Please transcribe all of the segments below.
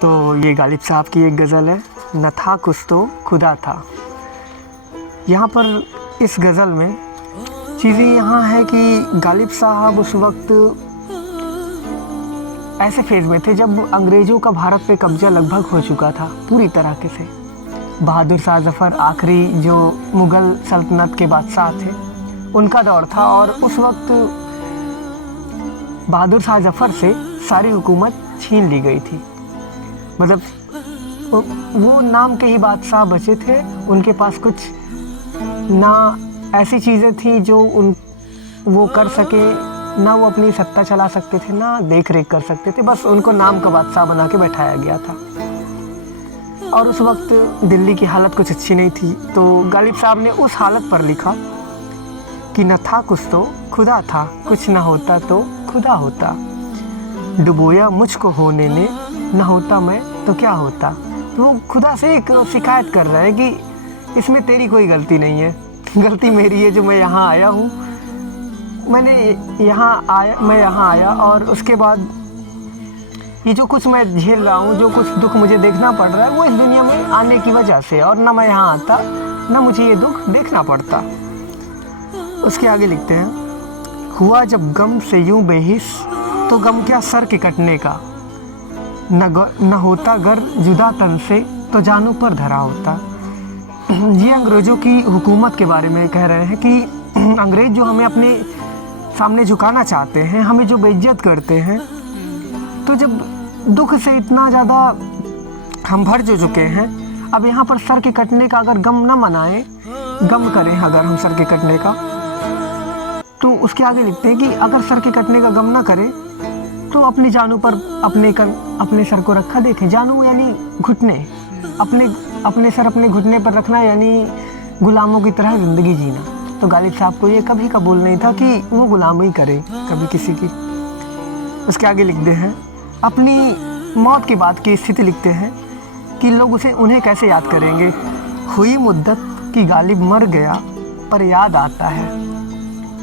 तो ये गालिब साहब की एक गज़ल है, न था कुछ तो खुदा था। यहाँ पर इस गज़ल में चीज़ें यहाँ है कि गालिब साहब उस वक्त ऐसे फेज़ में थे जब अंग्रेज़ों का भारत पे कब्ज़ा लगभग हो चुका था पूरी तरीके से। बहादुर शाह ज़फ़र आखिरी जो मुग़ल सल्तनत के बादशाह थे, उनका दौर था और उस वक्त बहादुर शाह ज़फ़र से सारी हुकूमत छीन ली गई थी। मतलब वो नाम के ही बादशाह बचे थे, उनके पास कुछ ना ऐसी चीज़ें थी जो वो कर सके, ना वो अपनी सत्ता चला सकते थे, ना देख रेख कर सकते थे, बस उनको नाम का बादशाह बना के बैठाया गया था। और उस वक्त दिल्ली की हालत कुछ अच्छी नहीं थी, तो गालिब साहब ने उस हालत पर लिखा कि न था कुछ तो खुदा था, कुछ ना होता तो खुदा होता, डुबोया मुझको होने ने, न होता मैं तो क्या होता। तो वो खुदा से एक शिकायत कर रहा है कि इसमें तेरी कोई गलती नहीं है, गलती मेरी है जो मैं यहाँ आया हूँ। मैं यहाँ आया और उसके बाद ये जो कुछ मैं झेल रहा हूँ, जो कुछ दुख मुझे देखना पड़ रहा है, वो इस दुनिया में आने की वजह से, और ना मैं यहाँ आता ना मुझे ये दुख देखना पड़ता। उसके आगे लिखते हैं, हुआ जब गम से यूं बेहिस तो गम क्या सर के कटने का, न होता गर जुदा तन से तो जानू पर धरा होता। ये अंग्रेज़ों की हुकूमत के बारे में कह रहे हैं कि अंग्रेज़ जो हमें अपने सामने झुकाना चाहते हैं, हमें जो बेइज्जत करते हैं, तो जब दुख से इतना ज़्यादा हम भर जो चुके हैं, अब यहाँ पर सर के कटने का अगर गम न मनाएं, गम करें अगर हम सर के कटने का, तो उसके आगे लिखते हैं कि अगर सर के कटने का गम ना करें तो अपनी जानू पर अपने सर को रखा देखें। जानू यानी घुटने, अपने सर अपने घुटने पर रखना यानी गुलामों की तरह ज़िंदगी जीना। तो गालिब साहब को ये कभी कबूल नहीं था कि वो गुलामी करे कभी किसी की। उसके आगे लिखते हैं, अपनी मौत के बाद की स्थिति लिखते हैं कि लोग उन्हें कैसे याद करेंगे। हुई मुद्दत कि गालिब मर गया पर याद आता है,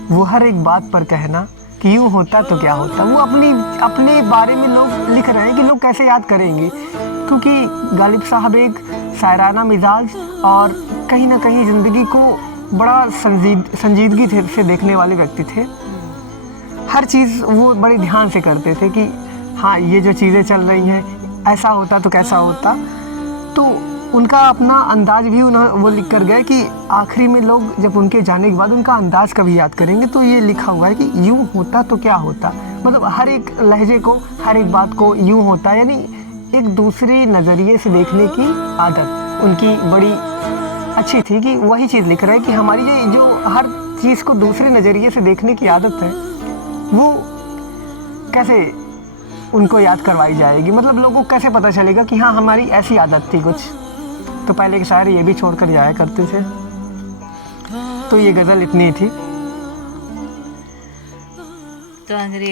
वो हर एक बात पर कहना कि यूँ होता तो क्या होता। वो अपने बारे में लोग लिख रहे हैं कि लोग कैसे याद करेंगे, क्योंकि गालिब साहब एक शायराना मिजाज और कहीं ना कहीं ज़िंदगी को बड़ा संजीदगी से देखने वाले व्यक्ति थे। हर चीज़ वो बड़े ध्यान से करते थे कि हाँ, ये जो चीज़ें चल रही हैं, ऐसा होता तो कैसा होता। तो उनका अपना अंदाज़ भी वो लिख कर गए कि आखिरी में लोग जब उनके जाने के बाद उनका अंदाज़ कभी याद करेंगे तो ये लिखा हुआ है कि यूँ होता तो क्या होता। मतलब हर एक लहजे को, हर एक बात को यूँ होता, यानी एक दूसरे नज़रिए से देखने की आदत उनकी बड़ी अच्छी थी। कि वही चीज़ लिख रहा है कि हमारी ये जो हर चीज़ को दूसरे नज़रिए से देखने की आदत है, वो कैसे उनको याद करवाई जाएगी। मतलब लोगों को कैसे पता चलेगा कि हाँ, हमारी ऐसी आदत थी कुछ। तो पहले के शायर ये भी छोड़ कर जाया करते थे। तो ये गज़ल इतनी थी। तो अंग्रेज